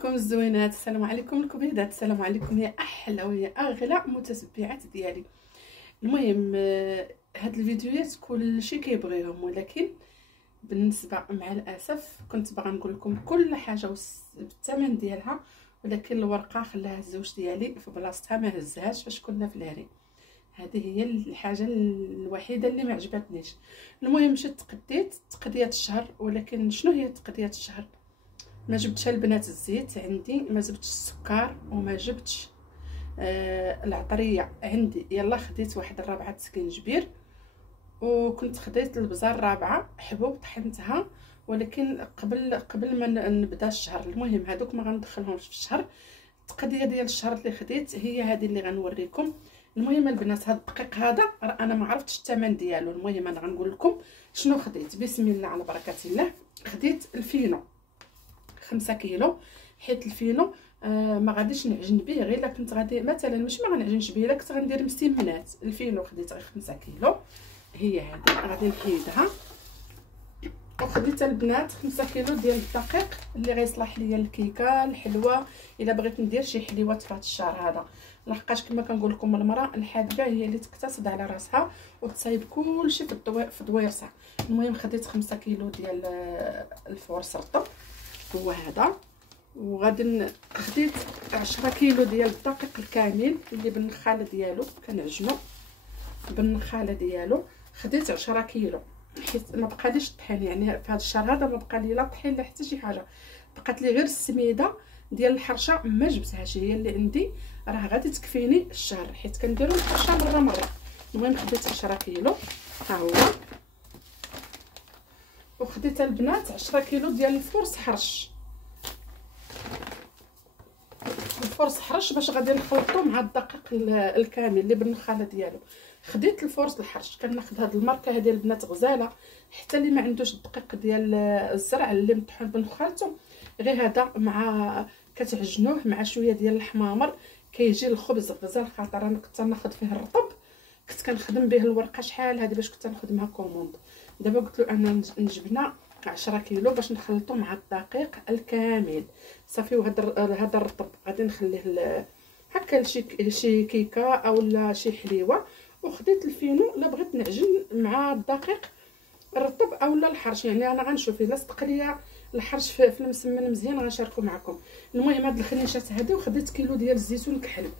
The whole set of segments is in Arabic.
عليكم الزوينات، السلام عليكم الكبيدات، السلام عليكم يا احلى ويا اغلى متتبعات ديالي. المهم هاد الفيديوهات كلشي كيبغيهم، ولكن بالنسبه مع الاسف كنت باغا نقول لكم كل حاجه بالثمن ديالها، ولكن الورقه خلاها الزوج ديالي في بلاصتها ما هزهاش فاش كنا في الهري. هذه هي الحاجه الوحيده اللي ما عجبتنيش. المهم مشيت تقديت تقديه الشهر، ولكن شنو هي تقديه الشهر؟ ما جبتش البنات الزيت عندي، ما جبتش السكر، وما جبتش العطريه عندي. يلا خديت واحد الرابعه سكينجبير، وكنت خديت البزار الرابعه حبوب طحنتها، ولكن قبل ما نبدا الشهر. المهم هذوك ما غندخلهمش في الشهر. التقديه ديال الشهر اللي خديت هي هذه اللي غنوريكم. المهم البنات هذا الدقيق هذا انا ما عرفتش الثمن ديالو. المهم انا غنقول لكم شنو خديت. بسم الله على بركه الله. خديت الفينو 5 كيلو، حيت الفينو ما غاديش نعجن به، غير الا كنت غادي مثلا ماشي ما غنعجنش به، الا كنت غندير مسمنات. الفينو خديت غير 5 كيلو، هي هذه غادي نحيدها. وخديت البنات 5 كيلو ديال الدقيق اللي غيصلح ليا الكيكه الحلوه، الا بغيت ندير شي حليوات في هذا الشهر هذا. لحقاش كما كنقول لكم المراه الحاجه هي اللي تقتصد على راسها وتصايب كلشي في دويرسها. المهم خديت 5 كيلو ديال الفورس رطب هو هذا، وغادي خديت 10 كيلو ديال الدقيق الكامل اللي بالنخاله ديالو كنعجنو بالنخاله ديالو. خديت 10 كيلو حيت ما بقاليش الطحين، يعني في هذا الشهر هذا ما بقى لي لا طحين لا حتى شي حاجه، بقات لي غير السميده ديال الحرشه ما جبتهاش، هي اللي عندي راه غادي تكفيني الشهر حيت كنديرو الحرشه مره. المهم خديت 10 كيلو ها هو. وخديت البنات 10 كيلو ديال الفرص حرش، الفرص حرش باش غادي نخلطو مع الدقيق الكامل اللي بالنخاله ديالو. خديت الفرص الحرش، كناخذ هاد الماركه هذه البنات غزاله، حتى اللي ما عندوش الدقيق ديال الزرع اللي مطحون بنخالته، غير هذا مع كتعجنوه مع شويه ديال الحمامر كيجي الخبز غزال. خاطر انا كنت ناخذ فيه الرطب، كنت كنخدم به الورقه شحال هذه باش كنت نخدمها كوموند. دابا قلت له انا نجبنا 10 كيلو باش نخلطو مع الدقيق الكامل صافي. وهذا الرطب غادي نخليه هكا شي كيكه اولا شي حليوه. وخديت الفينو الا بغيت نعجن مع الدقيق الرطب اولا الحرش، يعني انا غنشوف الا صدق ليا الحرش في المسمن مزيان غنشاركو معكم. المهم هاد الخنيشات هادي. وخديت كيلو ديال الزيتون كحل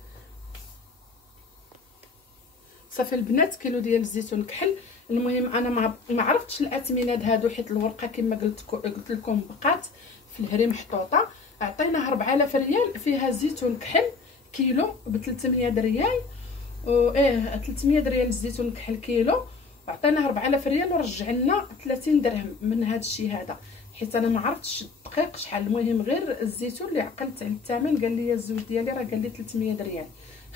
صافي البنات، كيلو ديال الزيتون كحل. المهم انا ما عرفتش الاثمنه هادو حيت الورقه كما قلت لكم بقات في الهري محطوطه. عطيناها 4000 ريال فيها زيتون كحل كيلو ب 300 ريال، 300 ريال الزيتون كحل كيلو. عطيناها 4000 ريال ورجع لنا 30 درهم من هذا الشيء هذا، حيت انا ما عرفتش الدقيق شحال. المهم غير الزيتون اللي عقلت على الثمن قال لي الزوج ديالي راه قال لي 300 ريال.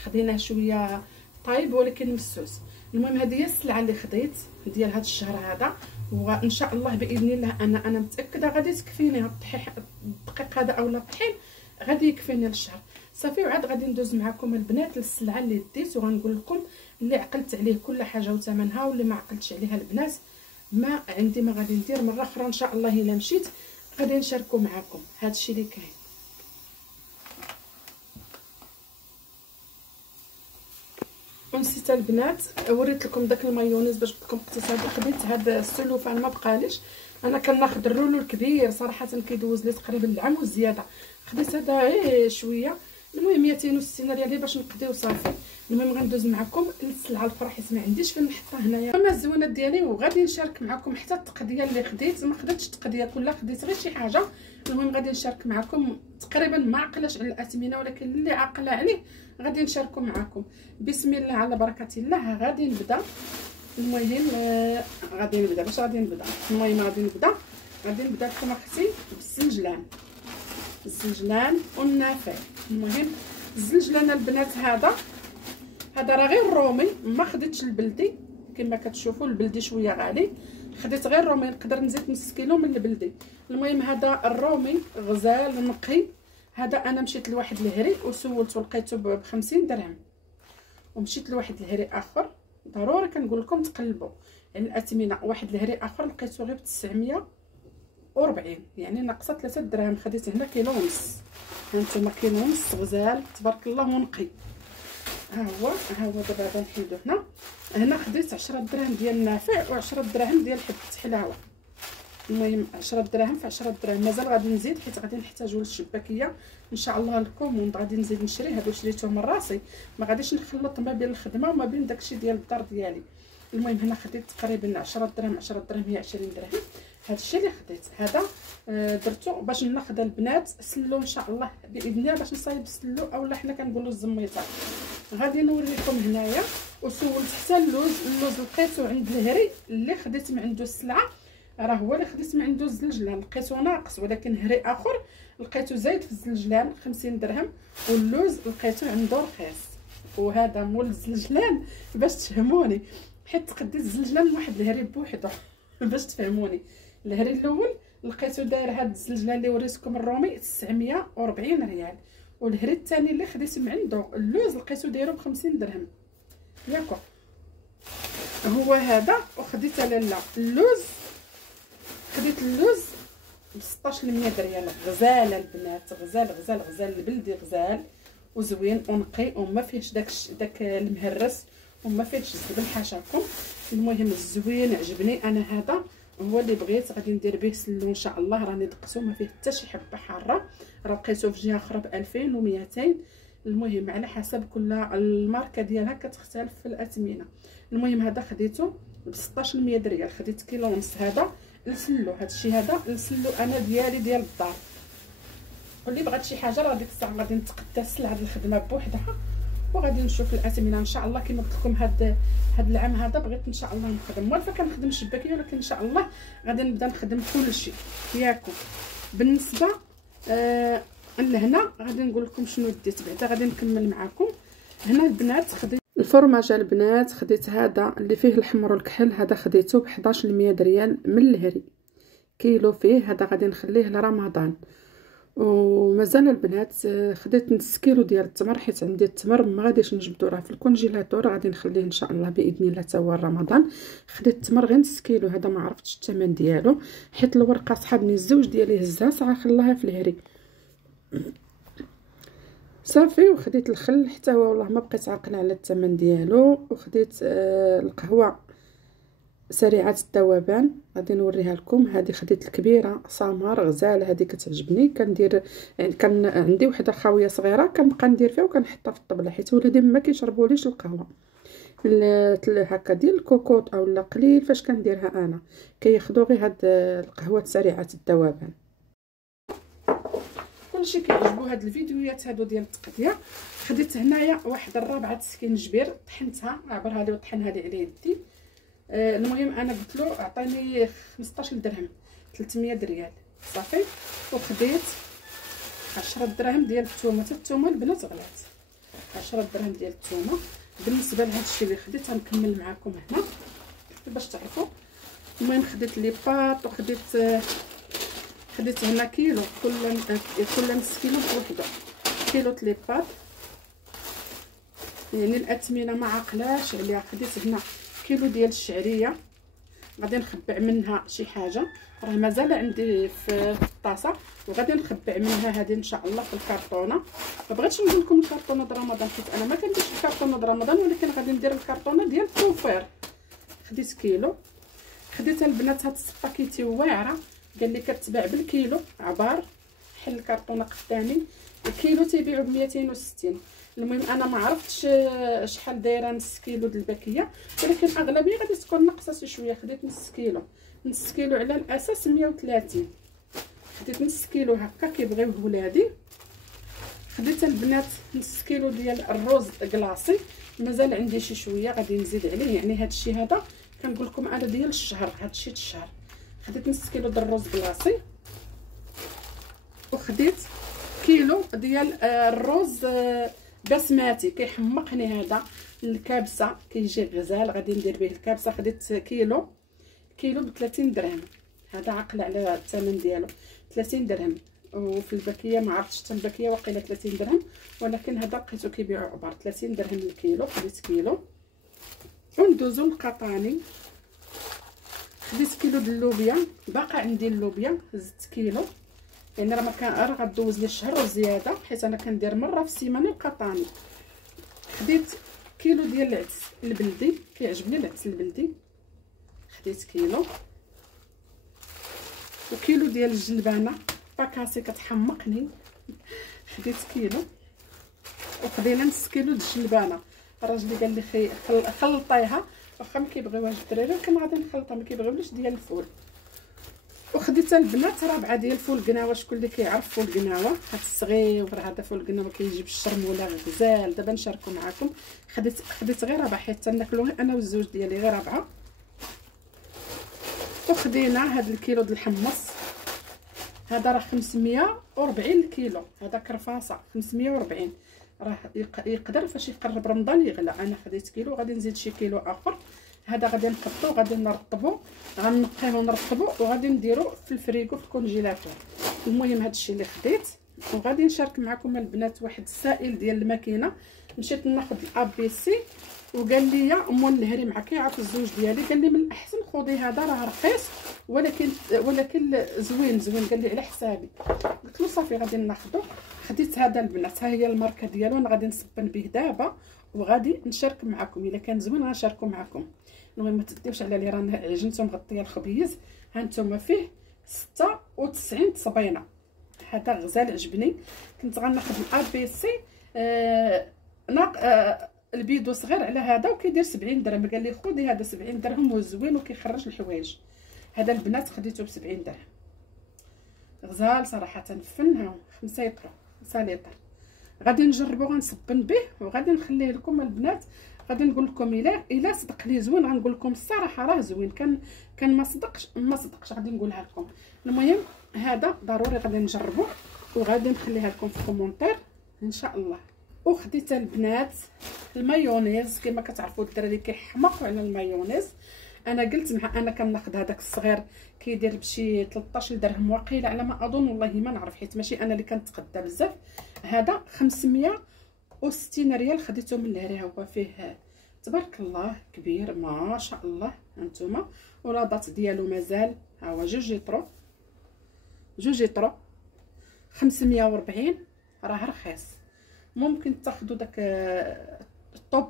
خديناه شويه طيب ولكن مسوس. المهم هذه هي السلعه اللي خديت ديال هذا الشهر هذا، وان شاء الله باذن الله انا متاكده غادي تكفيني الدقيق هذا اولا الطحين غادي يكفيني للشهر صافي. وعاد غادي ندوز معكم البنات للسلعه اللي ديت، وغنقول لكم اللي عقلت عليه كل حاجه وثمنها، واللي ما عقلتش عليها البنات ما عندي ما غادي ندير. مره اخرى ان شاء الله الا مشيت غادي نشاركو معكم هذا الشيء اللي كاين. ونسيت البنات وريت لكم داك المايونيز باش قلت لكم اقتصادي. خديت هذا السلوفان ما بقاليش، انا كناخذ الرولو الكبير صراحه كيدوز لي تقريبا العام وزياده. خديت هذا غير شويه. المهم 260 ريال باش نقضيو صافي. المهم غندوز معكم السلعه الاخرى حيت ما عنديش فين نحطها هنايا. اما الزوينات ديالي وغادي نشارك معكم حتى التقديه اللي خديت. ما خديتش التقديه كلها، خديت غير شي حاجه. المهم غادي نشارك معكم تقريبا ما عقلاش على الاثمنه، ولكن اللي عاقله عليه غادي نشاركو معكم. بسم الله على بركه الله غادي نبدا. المهم غادي نبدا باش غادي نبدا. المهم غادي نبدا لكم اختي بالزنجلان، الزنجلان والنافع. المهم الزنجلان البنات هذا راه غير الرومي، ما خديتش البلدي كما كتشوفوا. البلدي شويه غالي، خديت غير الرومي. نقدر نزيد نص كيلو من البلدي. المهم هذا الرومي غزال نقي. هذا انا مشيت لواحد الهري وسولته لقيته ب 50 درهم، ومشيت لواحد الهري اخر. ضروري كنقول لكم تقلبوا يعني الاثمنه. واحد الهري اخر لقيته غير ب 940، يعني ناقصه 3 دراهم. خديت هنا كيلو ونص. هانتوما كاين ونص غزال تبارك الله ونقي. ها هو دابا نحيدو هنا خديت 10 دراهم ديال النافع و10 دراهم ديال حبه حلاوه. المهم 10 دراهم في 10 دراهم. مازال غادي نزيد حيت غادي نحتاجو للشباكيه ان شاء الله الكوموند. غادي نزيد نشري هادو شريتهم من راسي، ما غاديش نخلط ما بين الخدمه وما بين داكشي ديال الدار ديالي. المهم هنا خديت تقريبا 10 دراهم 10 دراهم هي 20 درهم. هادشي اللي خديت هذا درتو باش ناخذ البنات سلو ان شاء الله باذن الله، باش نصايب السلو اولا حنا كنقولوا الزميطه. غادي نوريكم هنايا. وسولت حتى اللوز لقيتو عند الهري اللي خديت من عنده السلعه، راه هو اللي خديت من عنده الزلجلان لقيتو ناقص، ولكن هري اخر لقيتو زايد في الزلجلان 50 درهم، واللوز لقيتو عنده رخيص. وهذا مول الزلجلان باش تفهموني، حيت قديت الزلجلان واحد الهري بوحدو باش تفهموني. الهري الاول لقيتو داير هاد الزلجلان اللي وريتكم الرومي 940 ريال، والهري الثاني اللي خديت من عنده اللوز لقيتو دايرو ب 50 درهم ياكو. هو هذا. وخديت لاله اللوز، خديت اللوز ب 1600 ريال. غزال البنات، غزال البلدي، غزال وزوين ونقي وما فيهش داك المهرس وما فيهش الزبل حاشاكم. المهم الزوين عجبني انا. هذا هو اللي بغيت، غادي ندير به سلو ان شاء الله. راني دقسو ما فيه حتى شي حبه حاره، راه لقيتو في جهه اخرى ب 2200. المهم على حسب كل الماركه ديالها كتختلف في الاثمنه. المهم هذا خديته ب 1600 ريال. خديت كيلو ونص هذا لسلو. هادشي هذا لسلو انا ديال الدار. واللي بغات شي حاجه راه ديك الساعه غادي نتقدى السلعه ديال الخدمه بوحدها وغادي نشوف الاثمنه ان شاء الله. كما قلت لكم هاد العام هذا بغيت ان شاء الله نخدم، والفا كنخدم شباكيه، ولكن ان شاء الله غادي نبدا نخدم كلشي ياكم. بالنسبه لهنا غادي نقول لكم شنو ديت بعدا، غادي نكمل معكم. هنا البنات خديت الفرماج البنات، خديت هذا اللي فيه الحمر والكحل، هذا خديته ب 1100 ريال من الهري كيلو فيه. هذا غادي نخليه لرمضان. ومازال البنات خديت نص كيلو ديال التمر، حيت عندي التمر ما غاديش نجبدو راه في الكونجيلاتور، غادي نخليه ان شاء الله باذن الله حتى هو رمضان. خديت التمر غير نص كيلو، هذا ما عرفتش الثمن ديالو حيت الورقه صحابني الزوج ديالي هزها صحا خلاها في الهري صافي. وخديت الخل حتى هو والله ما بقيت عاقله على الثمن ديالو. وخديت القهوه سريعه الذوبان، غادي نوريها لكم. هذه خديت الكبيره سمر غزال، هذه كتعجبني. كندير يعني كان عندي وحده خاويه صغيره كنبقى ندير فيها وكنحطها في الطبله، حيت ولادي ما كيشربوليش القهوه هكا ديال الكوكوط اولا قليل. فاش كنديرها انا كياخذوا غير هاد القهوه سريعه الذوبان. كلشي كيعجبو هاد الفيديوهات هادو ديال التقديه. خديت هنايا واحد الرابعه سكينجبير، طحنتها عبرها لي وطحنها لي على يدي. المهم انا قلت له اعطيني 15 درهم 300 ريال صافي. وخديت 10 دراهم ديال الثومه، حتى الثومه البنات غلات. 10 دراهم ديال الثومه. بالنسبه لهذا الشيء اللي خديت غنكمل معكم هنا باش تعرفوا. المهم خديت لي باط، وخديت هنا كيلو، كل نص كيلو بوحده. كيلو لي باط، يعني الاثمنه ما عقلاش عليها. خديت هنا كيلو ديال الشعريه، غادي نخبع منها شي حاجه، راه مازال عندي في الطاسه، وغادي نخبع منها هذه ان شاء الله في الكرتونه. ما بغيتش نقول لكم الكرتونه د رمضان حيت انا ما كنديرش الكرتونه د رمضان، ولكن غادي ندير الكرتونه ديال الطوفير. خديت كيلو. خديت البنات هاد السباكيتي واعره، قال لي كتباع بالكيلو عبار، حل الكرتونه قدامي. الكيلو تيبيعوا ب 260. المهم انا ما عرفتش شحال دايره نص كيلو د الباكيه، ولكن اغلبيه غادي تكون ناقصه شي شويه. خديت نص كيلو على الاساس 130. خديت نص كيلو هكا كيبغيوه ولادي. خديت البنات نص كيلو ديال الرز كلاصي، مازال عندي شي شويه غادي نزيد عليه. يعني هذا الشيء هذا كنقول لكم انا ديال الشهر، هذا الشيء الشهر. خديت نص كيلو ديال الرز كلاصي، وخديت كيلو ديال الرز بسماتي كيحمقني. هذا الكبسه كيجي غزال، غادي ندير به الكبسه. خديت كيلو ب 30 درهم. هذا عقل على الثمن ديالو 30 درهم. وفي الباكيه ما عرفتش حتى الباكيه واقيلا 30 درهم، ولكن هذا لقيتو كيبيعوا عبار 30 درهم الكيلو. خديت كيلو. وندوزو للقطاني. خديت كيلو د اللوبيا، باقا عندي اللوبيا، زدت كيلو. يعني راه غدوز لي الشهر وزياده، حيت انا كندير مره في السيمانه القطاني. خديت كيلو ديال العدس البلدي، كيعجبني العدس البلدي، خديت كيلو. وكيلو ديال الجلبانه باكاسي كتحمقني، خديت كيلو. وخدينا نص كيلو د الجلبانه، راجلي قال لي خلطيها، واخا ما كيبغيوهاش الدراري ولكن غادي نخلطها، ما كيبغيوليش ديال الفول. وخديت البنات ربعه ديال فول قناوه، شكون اللي كيعرف فول قناوه، هاد الصغير هذا فول قناوه كيجيب الشرموله غزال. دابا نشاركو معكم. خديت غير ربعه حيت تناكلوه انا والزوج ديالي، غير ربعه. وخدينا هاد الكيلو د الحمص، هذا راه 540 الكيلو، هذا كرفاصه 540. راه يقدر فاش يقرب رمضان يغلى. انا خديت كيلو، غادي نزيد شي كيلو اخر. هذا غادي نحطو، غادي نرطبو، غنقيو ونرطبو، وغادي نديرو في الفريغو في الكونجيلاتور. المهم هذا الشيء اللي خديت. وغادي نشارك معكم البنات واحد السائل ديال الماكينه. مشيت ناخذ الاب بي سي، وقال لي ام الهري معاك، يعرف الزوج ديالي، قال لي من الاحسن خذي هذا، راه رخيص ولكن زوين. قال لي على حسابي. قلت له صافي غادي ناخذو. خديت هذا البنات، ها هي الماركه ديالو. انا غادي نصبن به دابا وغادي نشارك معكم. الا كان زوين غنشاركو معكم. المهم ما تديوش على لي راه عجنته مغطيه الخبيز. ها نتوما فيه 96 تصبينه. هذا غزال عجبني. كنت غناخذ الاب بي سي البيدو صغير على هذا، وكيدير 70 درهم. قال لي خذي هذا 70 درهم وزوين وكيخرج الحوايج. هذا البنات خديته ب 70 درهم، غزال صراحه. فنها 5 لتر. غادي نجربو، غنصبن به وغادي نخليه لكم البنات. غادي نقول لكم الا صدق لي زوين، غنقول لكم الصراحه راه زوين. كان ما صدقش غادي نقولها لكم. المهم هذا ضروري غادي نجربوه، وغادي نخليها لكم في الكومونتير ان شاء الله. وخديت البنات المايونيز. كما كتعرفوا الدراري كيحمقوا على المايونيز. انا قلت مع انا كناخذ هذاك الصغير كيدير بشي 13 درهم واقيلا على ما اظن، والله ما نعرف حيت ماشي انا اللي كنتقدى بزاف. هذا 560 ريال خديته من الهري. هو فيه تبارك الله كبير ما شاء الله. هانتوما ولاضات ديالو مازال، ها هو 2 جيترو 540. راه رخيص. ممكن تاخذوا داك الطوب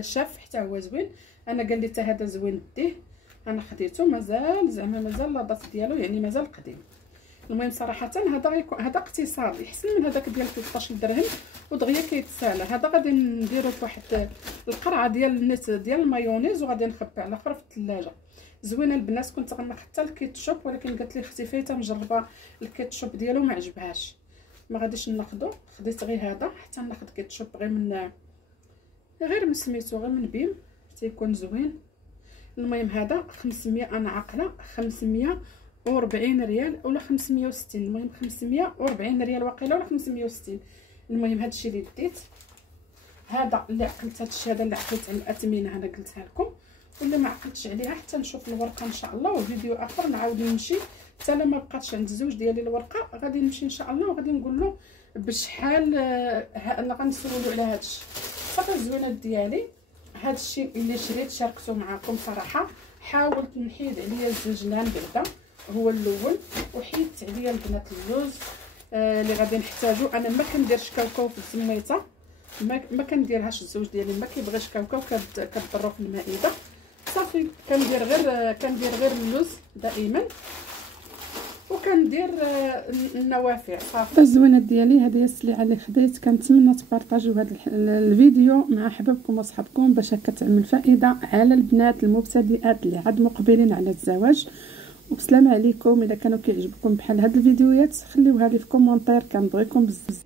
شاف حتى هو زوين. انا قال لي حتى هذا زوين ديه، انا خديته مازال زعما مازال لاضات ديالو يعني مازال قديم. المهم صراحه هذا اقتصادي احسن من هذاك ديال 13 درهم ودغيا كيتسالى. هذا غادي نديرو في واحد القرعه ديال النت ديال المايونيز، وغادي نخبي على اخرى في الثلاجه. زوينه البنات. كنت غناخذ حتى الكيتشوب، ولكن قالت لي اختي فايته مجربه الكيتشوب ديالو ما عجبهاش، ما غاديش ناخذو. خديت غير هذا حتى ناخذ كيتشوب غير من سميتو، غير من بيم تيكون زوين. المهم هذا 500، انا عاقله 540 ريال ولا 560. المهم 540 ريال واقيلا ولا 560. المهم هذا الشيء اللي ديت. هذا اللي عقلت، هذا الشيء هذا اللي عقلت على الاثمنه انا قلتها لكم، واللي ما عقلتش عليها حتى نشوف الورقه ان شاء الله. وفيديو اخر نعاود نمشي حتى لما بقاتش عند الزوج ديالي الورقه، غادي نمشي ان شاء الله وغادي نقول له بشحال انا غنسولو على هذا الشيء. صافي الزوينات ديالي هذا الشيء اللي شريت شاركته معكم. صراحه حاولت نحيد عليا الزنجلان بعدا هو الاول، وحيدت عليا البنات اللوز اللي غادي نحتاجو. انا ما كنديرش كاوكاو في الزميته، ما كنديرهاش. الزوج ديالي ما كيبغيش كاوكاو، كضرو في المائده. صافي كندير غير اللوز دائما، وكندير النوافع. صافي الزوينات ديالي هذه هي السلعه اللي خديت. كنتمنى تبارطاجيو هذا الفيديو مع احبابكم وصحابكم باش كتعمل فائده على البنات المبتدئات اللي عاد مقبلين على الزواج. وبسلام عليكم. اذا كانوا كيعجبكم بحال هاد الفيديوهات خليوها لي في كومونتير، كنبغيكم بزاف.